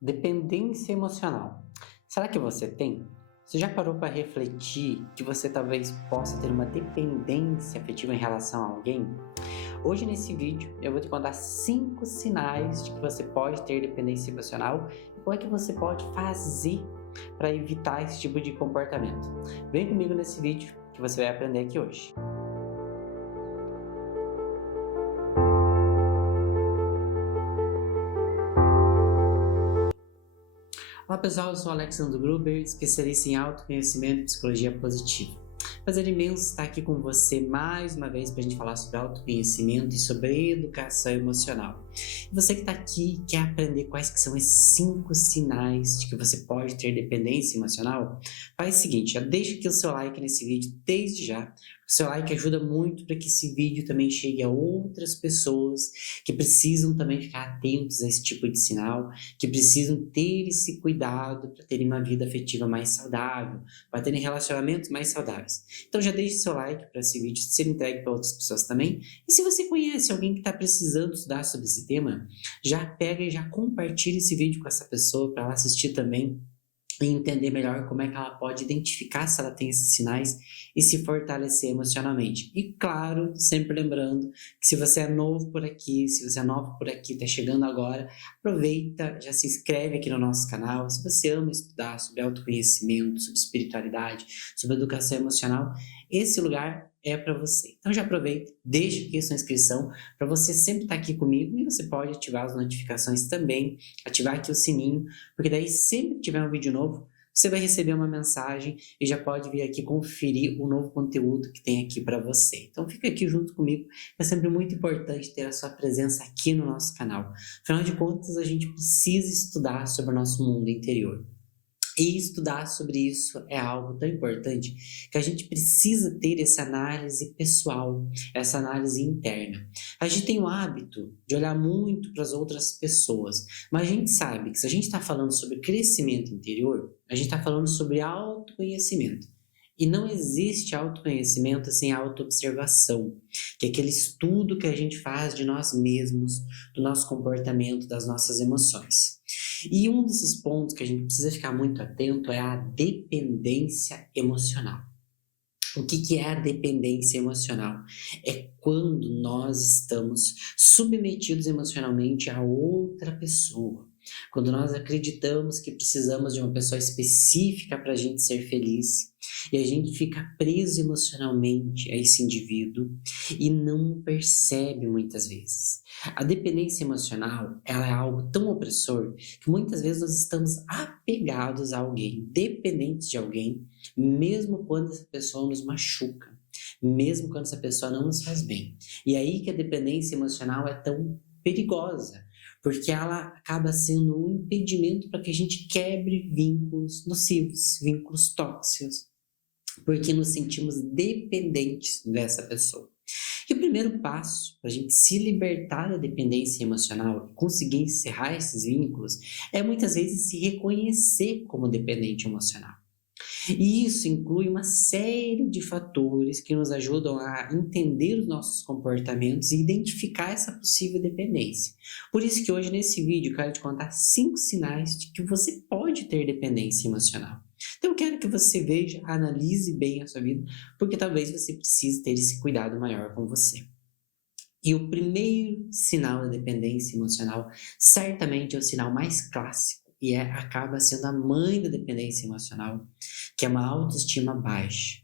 Dependência emocional. Será que você tem? Você já parou para refletir que você talvez possa ter uma dependência afetiva em relação a alguém? Hoje nesse vídeo eu vou te contar 5 sinais de que você pode ter dependência emocional e como é que você pode fazer para evitar esse tipo de comportamento. Vem comigo nesse vídeo que você vai aprender aqui hoje. Olá pessoal, eu sou Alexandre Gruber, especialista em autoconhecimento e psicologia positiva. Prazer imenso estar aqui com você mais uma vez para a gente falar sobre autoconhecimento e sobre educação emocional. E você que está aqui quer aprender quais que são esses 5 sinais de que você pode ter dependência emocional? Faz o seguinte, já deixa aqui o seu like nesse vídeo desde já. O seu like ajuda muito para que esse vídeo também chegue a outras pessoas que precisam também ficar atentos a esse tipo de sinal, que precisam ter esse cuidado para terem uma vida afetiva mais saudável, para terem relacionamentos mais saudáveis. Então já deixe seu like para esse vídeo ser entregue para outras pessoas também. E se você conhece alguém que está precisando estudar sobre esse tema, já pega e já compartilha esse vídeo com essa pessoa para ela assistir também e entender melhor como é que ela pode identificar se ela tem esses sinais e se fortalecer emocionalmente. E claro, sempre lembrando que se você é novo por aqui, se você é novo por aqui, está chegando agora, aproveita, já se inscreve aqui no nosso canal. Se você ama estudar sobre autoconhecimento, sobre espiritualidade, sobre educação emocional, esse lugar é para você. Então já aproveita, deixa aqui a sua inscrição para você sempre estar aqui comigo e você pode ativar as notificações também, ativar aqui o sininho, porque daí sempre que tiver um vídeo novo, você vai receber uma mensagem e já pode vir aqui conferir o novo conteúdo que tem aqui para você. Então fica aqui junto comigo, é sempre muito importante ter a sua presença aqui no nosso canal. Afinal de contas, a gente precisa estudar sobre o nosso mundo interior. E estudar sobre isso é algo tão importante que a gente precisa ter essa análise pessoal, essa análise interna. A gente tem o hábito de olhar muito para as outras pessoas, mas a gente sabe que se a gente está falando sobre crescimento interior, a gente está falando sobre autoconhecimento. E não existe autoconhecimento sem autoobservação, que é aquele estudo que a gente faz de nós mesmos, do nosso comportamento, das nossas emoções. E um desses pontos que a gente precisa ficar muito atento é a dependência emocional. O que é a dependência emocional? É quando nós estamos submetidos emocionalmente a outra pessoa. Quando nós acreditamos que precisamos de uma pessoa específica para a gente ser feliz e a gente fica preso emocionalmente a esse indivíduo e não percebe muitas vezes. A dependência emocional, ela é algo tão opressor que muitas vezes nós estamos apegados a alguém, dependentes de alguém, mesmo quando essa pessoa nos machuca, mesmo quando essa pessoa não nos faz bem. E aí que a dependência emocional é tão perigosa, porque ela acaba sendo um impedimento para que a gente quebre vínculos nocivos, vínculos tóxicos, porque nos sentimos dependentes dessa pessoa. E o primeiro passo para a gente se libertar da dependência emocional e conseguir encerrar esses vínculos é muitas vezes se reconhecer como dependente emocional. E isso inclui uma série de fatores que nos ajudam a entender os nossos comportamentos e identificar essa possível dependência. Por isso que hoje nesse vídeo eu quero te contar 5 sinais de que você pode ter dependência emocional. Então eu quero que você veja, analise bem a sua vida, porque talvez você precise ter esse cuidado maior com você. E o primeiro sinal da dependência emocional certamente é o sinal mais clássico e acaba sendo a mãe da dependência emocional, que é uma autoestima baixa.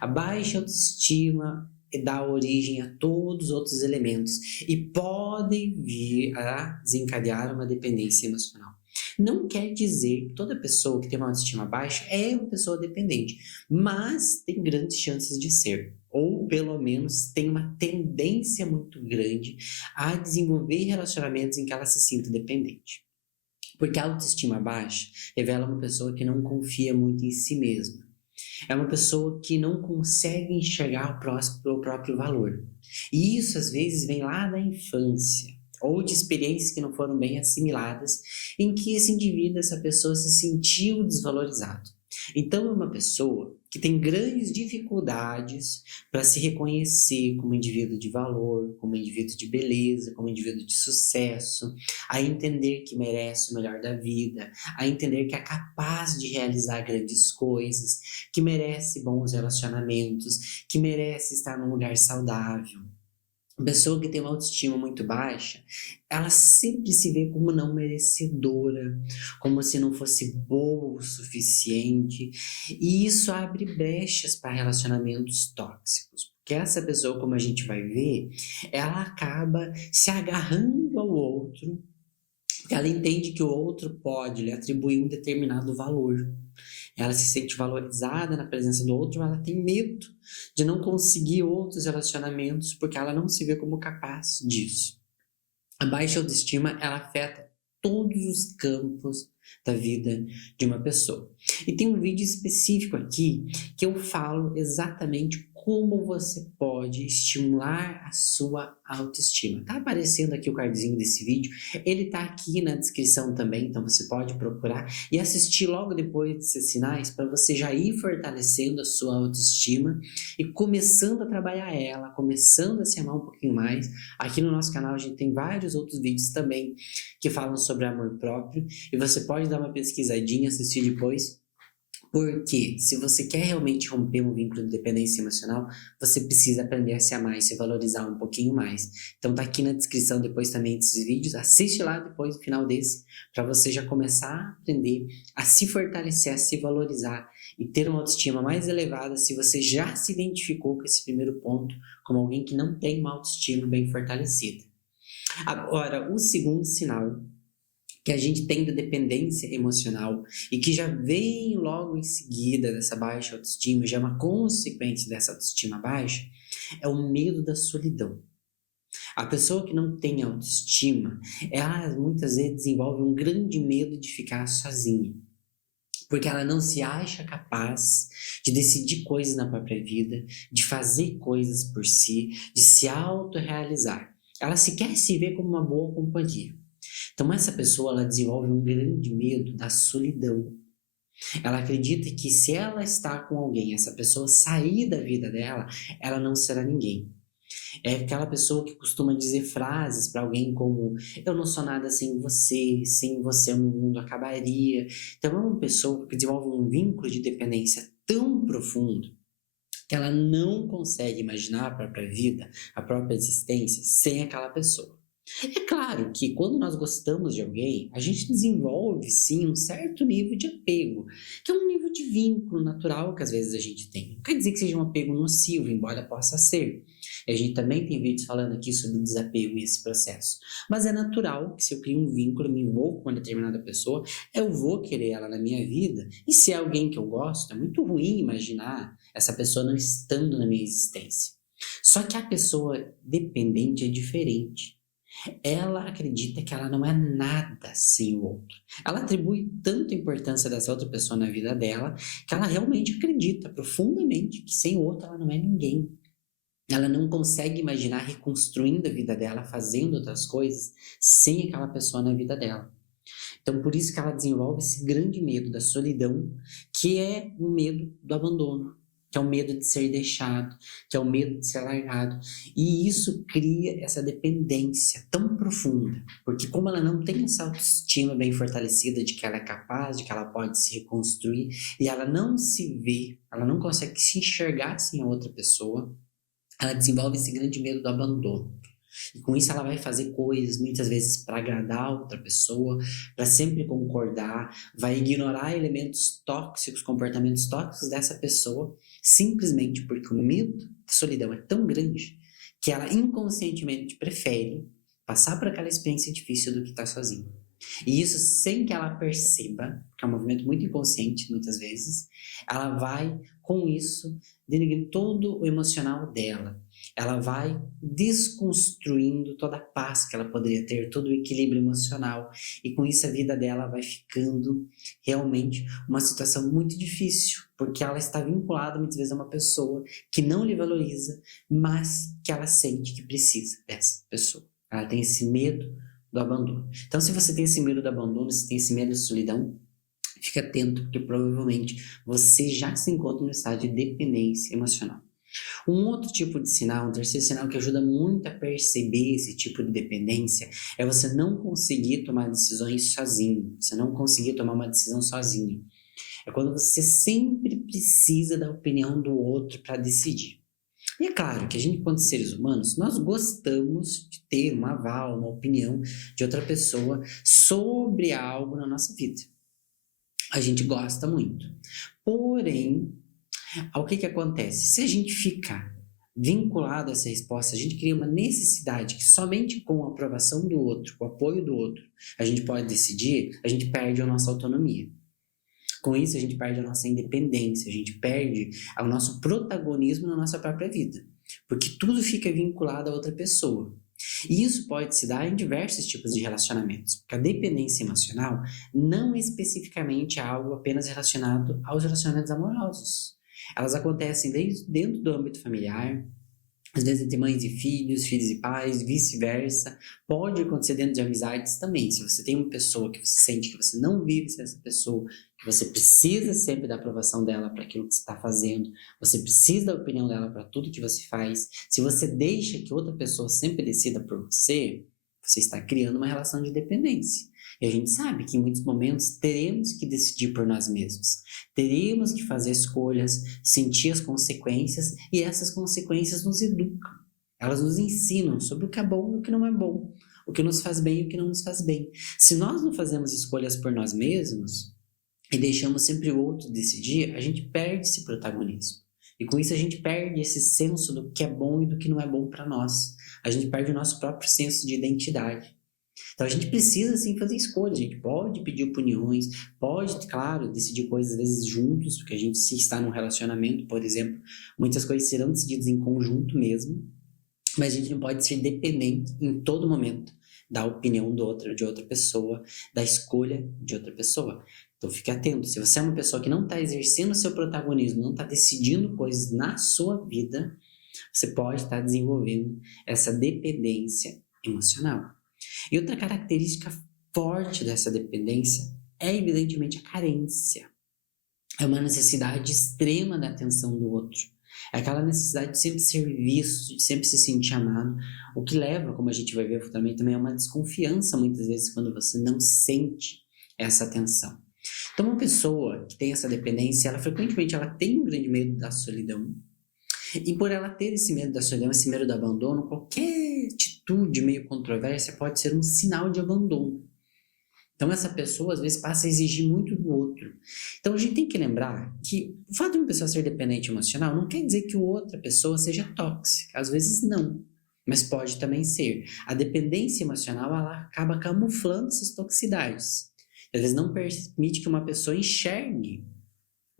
A baixa autoestima dá origem a todos os outros elementos e podem vir a desencadear uma dependência emocional. Não quer dizer que toda pessoa que tem uma autoestima baixa é uma pessoa dependente, mas tem grandes chances de ser, ou pelo menos tem uma tendência muito grande a desenvolver relacionamentos em que ela se sinta dependente. Porque a autoestima baixa revela uma pessoa que não confia muito em si mesma. É uma pessoa que não consegue enxergar o próprio valor. E isso às vezes vem lá da infância, ou de experiências que não foram bem assimiladas, em que esse indivíduo, essa pessoa se sentiu desvalorizado. Então, é uma pessoa que tem grandes dificuldades para se reconhecer como indivíduo de valor, como indivíduo de beleza, como indivíduo de sucesso, a entender que merece o melhor da vida, a entender que é capaz de realizar grandes coisas, que merece bons relacionamentos, que merece estar num lugar saudável. A pessoa que tem uma autoestima muito baixa, ela sempre se vê como não merecedora, como se não fosse boa o suficiente, e isso abre brechas para relacionamentos tóxicos. Porque essa pessoa, como a gente vai ver, ela acaba se agarrando ao outro, porque ela entende que o outro pode lhe atribuir um determinado valor. Ela se sente valorizada na presença do outro, ela tem medo de não conseguir outros relacionamentos porque ela não se vê como capaz disso. A baixa autoestima, ela afeta todos os campos da vida de uma pessoa. E tem um vídeo específico aqui que eu falo exatamente como você pode estimular a sua autoestima. Tá aparecendo aqui o cardzinho desse vídeo, ele tá aqui na descrição também, então você pode procurar e assistir logo depois desses sinais para você já ir fortalecendo a sua autoestima e começando a trabalhar ela, começando a se amar um pouquinho mais. Aqui no nosso canal a gente tem vários outros vídeos também que falam sobre amor próprio e você pode dar uma pesquisadinha, assistir depois. Porque se você quer realmente romper um vínculo de dependência emocional, você precisa aprender a se amar e se valorizar um pouquinho mais. Então tá aqui na descrição depois também desses vídeos, assiste lá depois no final desse, para você já começar a aprender a se fortalecer, a se valorizar e ter uma autoestima mais elevada se você já se identificou com esse primeiro ponto como alguém que não tem uma autoestima bem fortalecida. Agora, o segundo sinal que a gente tem da dependência emocional e que já vem logo em seguida dessa baixa autoestima, já é uma consequência dessa autoestima baixa, é o medo da solidão. A pessoa que não tem autoestima, ela muitas vezes desenvolve um grande medo de ficar sozinha, porque ela não se acha capaz de decidir coisas na própria vida, de fazer coisas por si, de se autorrealizar. Ela sequer se vê como uma boa companhia. Então essa pessoa ela desenvolve um grande medo da solidão. Ela acredita que se ela está com alguém, essa pessoa sair da vida dela, ela não será ninguém. É aquela pessoa que costuma dizer frases para alguém como eu não sou nada sem você o mundo acabaria. Então é uma pessoa que desenvolve um vínculo de dependência tão profundo que ela não consegue imaginar a própria vida, a própria existência sem aquela pessoa. É claro que quando nós gostamos de alguém, a gente desenvolve sim um certo nível de apego, que é um nível de vínculo natural que às vezes a gente tem. Não quer dizer que seja um apego nocivo, embora possa ser. E a gente também tem vídeos falando aqui sobre o desapego e esse processo. Mas é natural que se eu crio um vínculo, me envolvo com uma determinada pessoa, eu vou querer ela na minha vida. E se é alguém que eu gosto, é muito ruim imaginar essa pessoa não estando na minha existência. Só que a pessoa dependente é diferente. Ela acredita que ela não é nada sem o outro. Ela atribui tanta importância dessa outra pessoa na vida dela que ela realmente acredita profundamente que sem o outro ela não é ninguém. Ela não consegue imaginar reconstruindo a vida dela, fazendo outras coisas sem aquela pessoa na vida dela. Então, por isso que ela desenvolve esse grande medo da solidão, que é o medo do abandono, que é o medo de ser deixado, que é o medo de ser largado. E isso cria essa dependência tão profunda, porque como ela não tem essa autoestima bem fortalecida de que ela é capaz, de que ela pode se reconstruir, e ela não se vê, ela não consegue se enxergar sem a outra pessoa, ela desenvolve esse grande medo do abandono. E com isso ela vai fazer coisas muitas vezes para agradar outra pessoa, para sempre concordar, vai ignorar elementos tóxicos, comportamentos tóxicos dessa pessoa, simplesmente porque o medo da solidão é tão grande que ela inconscientemente prefere passar por aquela experiência difícil do que estar sozinha. E isso sem que ela perceba, que é um movimento muito inconsciente muitas vezes, ela vai com isso denegrir todo o emocional dela. Ela vai desconstruindo toda a paz que ela poderia ter, todo o equilíbrio emocional. E com isso a vida dela vai ficando realmente uma situação muito difícil, porque ela está vinculada muitas vezes a uma pessoa que não lhe valoriza, mas que ela sente que precisa dessa pessoa. Ela tem esse medo do abandono. Então, se você tem esse medo do abandono, se tem esse medo da solidão, Fique atento, porque provavelmente você já se encontra no estado de dependência emocional. Um outro tipo de sinal, um terceiro sinal que ajuda muito a perceber esse tipo de dependência é você não conseguir tomar decisões sozinho. Você não conseguir tomar uma decisão sozinho. É quando você sempre precisa da opinião do outro para decidir. E é claro que a gente, enquanto seres humanos, nós gostamos de ter um aval, uma opinião de outra pessoa sobre algo na nossa vida. A gente gosta muito. Porém, o que acontece? Se a gente ficar vinculado a essa resposta, a gente cria uma necessidade que somente com a aprovação do outro, com o apoio do outro, a gente pode decidir, a gente perde a nossa autonomia. Com isso, a gente perde a nossa independência, a gente perde o nosso protagonismo na nossa própria vida, porque tudo fica vinculado a outra pessoa. E isso pode se dar em diversos tipos de relacionamentos, porque a dependência emocional não especificamente é algo apenas relacionado aos relacionamentos amorosos. Elas acontecem desde dentro do âmbito familiar, às vezes entre mães e filhos e pais, vice-versa. Pode acontecer dentro de amizades também. Se você tem uma pessoa que você sente que você não vive sem essa pessoa, que você precisa sempre da aprovação dela para aquilo que você está fazendo, você precisa da opinião dela para tudo que você faz. Se você deixa que outra pessoa sempre decida por você, você está criando uma relação de dependência. E a gente sabe que em muitos momentos teremos que decidir por nós mesmos. Teremos que fazer escolhas, sentir as consequências, e essas consequências nos educam. Elas nos ensinam sobre o que é bom e o que não é bom, o que nos faz bem e o que não nos faz bem. Se nós não fazemos escolhas por nós mesmos e deixamos sempre o outro decidir, a gente perde esse protagonismo. E com isso a gente perde esse senso do que é bom e do que não é bom para nós. A gente perde o nosso próprio senso de identidade. Então a gente precisa sim fazer escolhas, a gente pode pedir opiniões, pode, claro, decidir coisas às vezes juntos, porque a gente se está num relacionamento, por exemplo, muitas coisas serão decididas em conjunto mesmo, mas a gente não pode ser dependente em todo momento da opinião de outra pessoa, da escolha de outra pessoa. Então fique atento, se você é uma pessoa que não está exercendo o seu protagonismo, não está decidindo coisas na sua vida, você pode estar desenvolvendo essa dependência emocional. E outra característica forte dessa dependência é, evidentemente, a carência. É uma necessidade extrema da atenção do outro. É aquela necessidade de sempre ser visto, de sempre se sentir amado, o que leva, como a gente vai ver futuramente, também a uma desconfiança, muitas vezes, quando você não sente essa atenção. Então, uma pessoa que tem essa dependência, ela frequentemente ela tem um grande medo da solidão. E por ela ter esse medo da solidão, esse medo do abandono, qualquer atitude meio controversa pode ser um sinal de abandono. Então essa pessoa às vezes passa a exigir muito do outro. Então a gente tem que lembrar que o fato de uma pessoa ser dependente emocional não quer dizer que outra pessoa seja tóxica. Às vezes não, mas pode também ser. A dependência emocional ela acaba camuflando essas toxicidades. Às vezes não permite que uma pessoa enxergue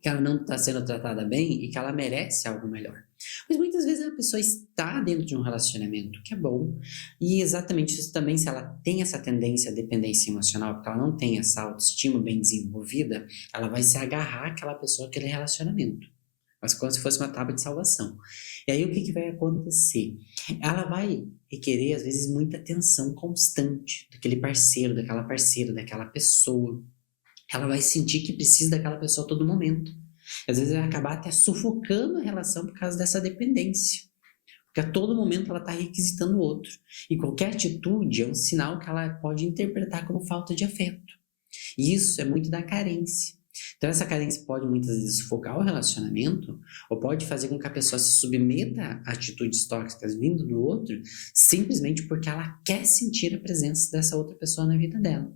que ela não está sendo tratada bem e que ela merece algo melhor. Mas muitas vezes a pessoa está dentro de um relacionamento que é bom, e exatamente isso também, se ela tem essa tendência à dependência emocional, porque ela não tem essa autoestima bem desenvolvida, ela vai se agarrar àquela pessoa, àquele relacionamento, mas como se fosse uma tábua de salvação. E aí o que vai acontecer? Ela vai requerer, às vezes, muita atenção constante daquele parceiro, daquela parceira, daquela pessoa. Ela vai sentir que precisa daquela pessoa a todo momento. Às vezes vai acabar até sufocando a relação por causa dessa dependência. Porque a todo momento ela está requisitando o outro. E qualquer atitude é um sinal que ela pode interpretar como falta de afeto. E isso é muito da carência. Então essa carência pode muitas vezes sufocar o relacionamento, ou pode fazer com que a pessoa se submeta a atitudes tóxicas vindo do outro, simplesmente porque ela quer sentir a presença dessa outra pessoa na vida dela.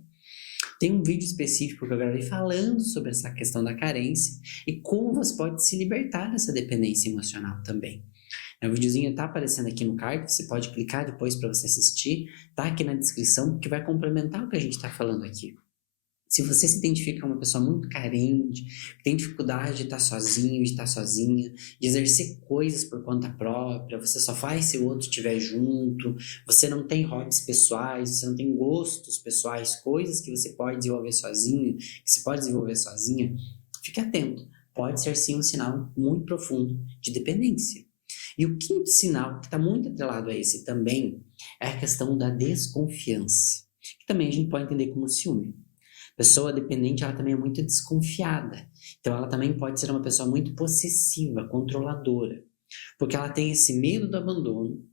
Tem um vídeo específico que eu gravei falando sobre essa questão da carência e como você pode se libertar dessa dependência emocional também. O videozinho está aparecendo aqui no card, você pode clicar depois para você assistir, tá aqui na descrição, porque vai complementar o que a gente está falando aqui. Se você se identifica como uma pessoa muito carente, que tem dificuldade de estar sozinho, de estar sozinha, de exercer coisas por conta própria, você só faz se o outro estiver junto, você não tem hobbies pessoais, você não tem gostos pessoais, coisas que você pode desenvolver sozinho, que você pode desenvolver sozinha, fique atento. Pode ser sim um sinal muito profundo de dependência. E o quinto sinal, que está muito atrelado a esse também, é a questão da desconfiança, que também a gente pode entender como ciúme. Pessoa dependente, ela também é muito desconfiada. Então, ela também pode ser uma pessoa muito possessiva, controladora, porque ela tem esse medo do abandono.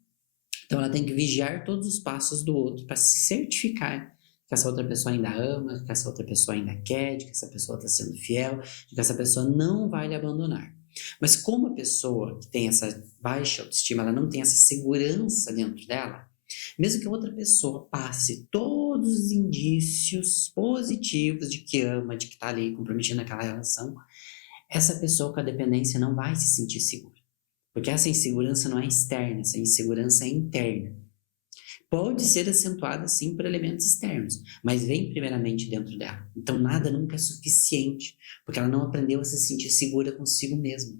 Então, ela tem que vigiar todos os passos do outro para se certificar que essa outra pessoa ainda ama, que essa outra pessoa ainda quer, de que essa pessoa está sendo fiel, de que essa pessoa não vai lhe abandonar. Mas como a pessoa que tem essa baixa autoestima, ela não tem essa segurança dentro dela, mesmo que outra pessoa passe todos os indícios positivos de que ama, de que está ali comprometido naquela relação, essa pessoa com a dependência não vai se sentir segura. Porque essa insegurança não é externa, essa insegurança é interna. Pode ser acentuada, sim, por elementos externos, mas vem primeiramente dentro dela. Então, nada nunca é suficiente, porque ela não aprendeu a se sentir segura consigo mesma.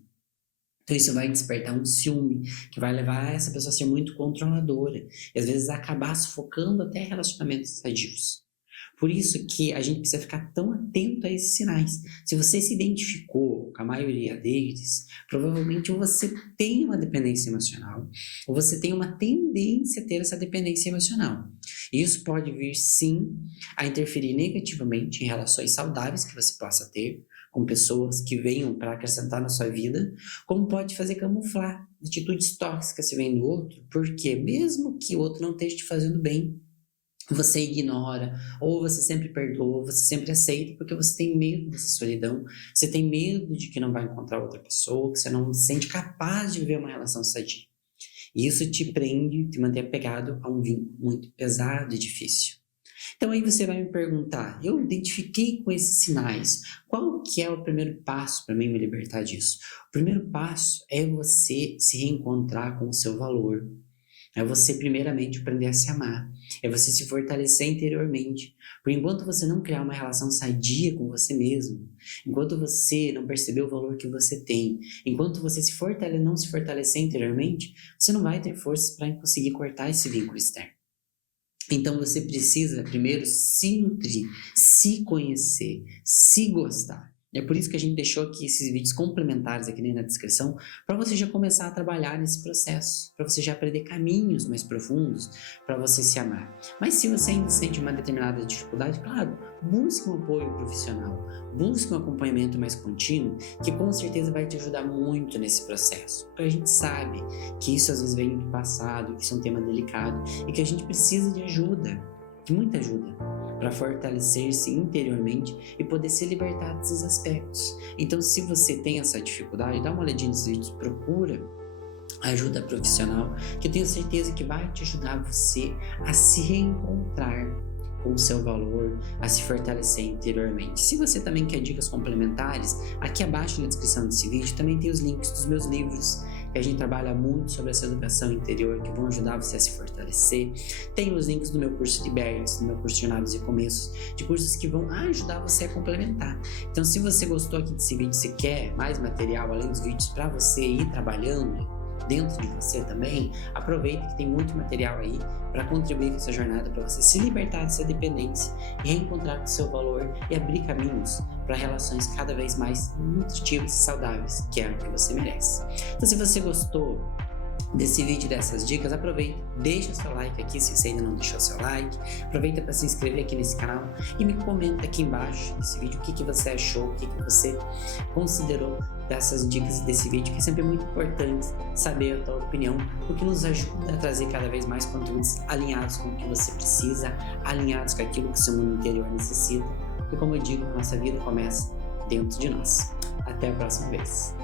Então, isso vai despertar um ciúme, que vai levar essa pessoa a ser muito controladora, e às vezes acabar sufocando até relacionamentos sadios. Por isso que a gente precisa ficar tão atento a esses sinais. Se você se identificou com a maioria deles, provavelmente ou você tem uma dependência emocional, ou você tem uma tendência a ter essa dependência emocional. E isso pode vir, sim, a interferir negativamente em relações saudáveis que você possa ter, com pessoas que venham para acrescentar na sua vida, como pode fazer camuflar atitudes tóxicas que vem do outro, porque mesmo que o outro não esteja te fazendo bem, você ignora, ou você sempre perdoa, ou você sempre aceita, porque você tem medo dessa solidão, você tem medo de que não vai encontrar outra pessoa, que você não se sente capaz de viver uma relação sadia. E isso te prende, te mantém apegado a um vínculo muito pesado e difícil. Então aí você vai me perguntar, eu identifiquei com esses sinais, qual que é o primeiro passo para mim me libertar disso? O primeiro passo é você se reencontrar com o seu valor. É você primeiramente aprender a se amar, é você se fortalecer interiormente, porque enquanto você não criar uma relação sadia com você mesmo, enquanto você não perceber o valor que você tem, enquanto você não se fortalecer interiormente, você não vai ter forças para conseguir cortar esse vínculo externo. Então você precisa primeiro se nutrir, se conhecer, se gostar. É por isso que a gente deixou aqui esses vídeos complementares aqui na descrição, para você já começar a trabalhar nesse processo, para você já aprender caminhos mais profundos para você se amar. Mas se você ainda sente uma determinada dificuldade, claro, busque um apoio profissional, busque um acompanhamento mais contínuo, que com certeza vai te ajudar muito nesse processo. Porque a gente sabe que isso às vezes vem do passado, que isso é um tema delicado e que a gente precisa de ajuda, de muita ajuda, para fortalecer-se interiormente e poder se libertar desses aspectos. Então, se você tem essa dificuldade, dá uma olhadinha nesses vídeos, procura ajuda profissional, que eu tenho certeza que vai te ajudar você a se reencontrar com o seu valor, a se fortalecer interiormente. Se você também quer dicas complementares, aqui abaixo na descrição desse vídeo também tem os links dos meus livros, que a gente trabalha muito sobre essa educação interior, que vão ajudar você a se fortalecer. Tem os links do meu curso de Liberty, do meu curso de Jornadas e Começos, de cursos que vão ajudar você a complementar. Então, se você gostou aqui desse vídeo, se quer mais material, além dos vídeos, para você ir trabalhando dentro de você também, aproveita que tem muito material aí para contribuir com essa jornada, para você se libertar dessa dependência e reencontrar com o seu valor e abrir caminhos para relações cada vez mais nutritivas e saudáveis, que é o que você merece. Então, se você gostou desse vídeo, dessas dicas, aproveita, deixa seu like aqui se você ainda não deixou seu like, aproveita para se inscrever aqui nesse canal e me comenta aqui embaixo desse vídeo o que você achou, o que você considerou dessas dicas e desse vídeo, que é sempre muito importante saber a tua opinião, porque nos ajuda a trazer cada vez mais conteúdos alinhados com o que você precisa, alinhados com aquilo que o seu mundo interior necessita, e como eu digo, nossa vida começa dentro de nós. Até a próxima vez.